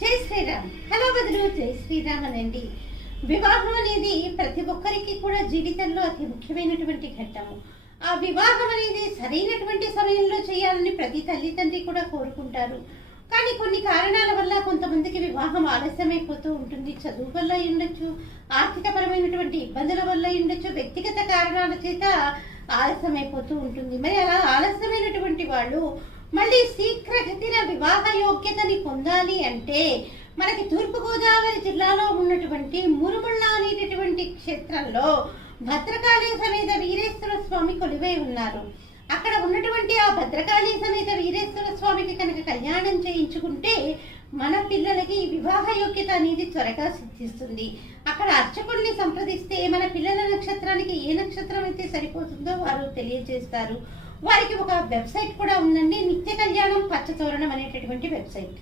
జై శ్రీరామ్. హలో బదులు జై శ్రీరామ్ అనండి. వివాహం అనేది ప్రతి ఒక్కరికి కూడా జీవితంలో అతి ముఖ్యమైనటువంటి ఘట్టము. ఆ వివాహం అనేది సరైనటువంటి సమయంలో చేయాలని ప్రతి తల్లిదండ్రి కూడా కోరుకుంటారు. కానీ కొన్ని కారణాల వల్ల కొంతమందికి వివాహం ఆలస్యమైపోతూ ఉంటుంది. చదువు వల్ల ఉండొచ్చు, ఆర్థికపరమైనటువంటి ఇబ్బందుల వల్ల ఉండొచ్చు, వ్యక్తిగత కారణాల చేత ఆలస్యమైపోతూ ఉంటుంది. మరి అలా ఆలస్యమైనటువంటి వాళ్ళు మళ్ళీ శీఘ్రగతిన వివాహ యోగ్యతని పొందాలి అంటే మనకి తూర్పుగోదావరి జిల్లాలో ఉన్నటువంటి మురుముళ్ళ అనేటటువంటి క్షేత్రంలో భద్రకాళి సమేత వీరేశ్వర స్వామి కొలువై ఉన్నారు. అక్కడ ఉన్నటువంటి ఆ భద్రకాళి సమేత వీరేశ్వర స్వామికి కనుక కళ్యాణం చేయించుకుంటే మన పిల్లలకి వివాహ యోగ్యత అనేది త్వరగా సిద్ధిస్తుంది. అక్కడ అర్చకుల్ని సంప్రదిస్తే మన పిల్లల నక్షత్రానికి ఏ నక్షత్రం అయితే సరిపోతుందో వారు తెలియజేస్తారు. వారికి ఒక వెబ్సైట్ కూడా ఉందండి, నిత్య కళ్యాణం పచ్చతోరణం అనేటటువంటి వెబ్సైట్.